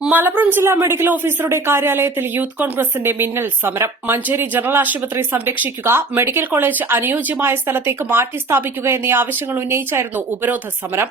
മലപ്പുറം ജില്ലാ മെഡിക്കൽ ഓഫീസറുടെ കാര്യാലയത്തിൽ യൂത്ത് കോൺഗ്രസിന്റെ മിന്നൽ സമരം. മഞ്ചേരി ജനറൽ ആശുപത്രി സംരക്ഷിക്കുക, മെഡിക്കൽ കോളേജ് അനുയോജ്യമായ സ്ഥലത്തേക്ക് മാറ്റി സ്ഥാപിക്കുക എന്നീ ആവശ്യങ്ങൾ ഉന്നയിച്ചായിരുന്നു ഉപരോധ സമരം.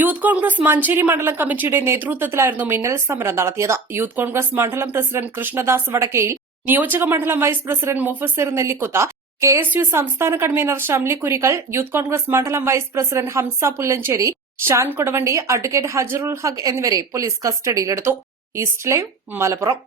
യൂത്ത് കോൺഗ്രസ് മഞ്ചേരി മണ്ഡലം കമ്മിറ്റിയുടെ നേതൃത്വത്തിലായിരുന്നു മിന്നൽ സമരം നടത്തിയത്. യൂത്ത് കോൺഗ്രസ് മണ്ഡലം പ്രസിഡന്റ് കൃഷ്ണദാസ് വടക്കയിൽ, നിയോജക മണ്ഡലം vice president Mufasir Nellikkutha, KSU സംസ്ഥാന കൺവീനർ ഷംലി കുരിക്കൽ, യൂത്ത് കോൺഗ്രസ് മണ്ഡലം vice president Hamsa Pullancheri, Shan Kodavandi, advocate Hajarul Haq എന്നിവരെ പോലീസ് കസ്റ്റഡിയിലെടുത്തു. East Live, Malappuram.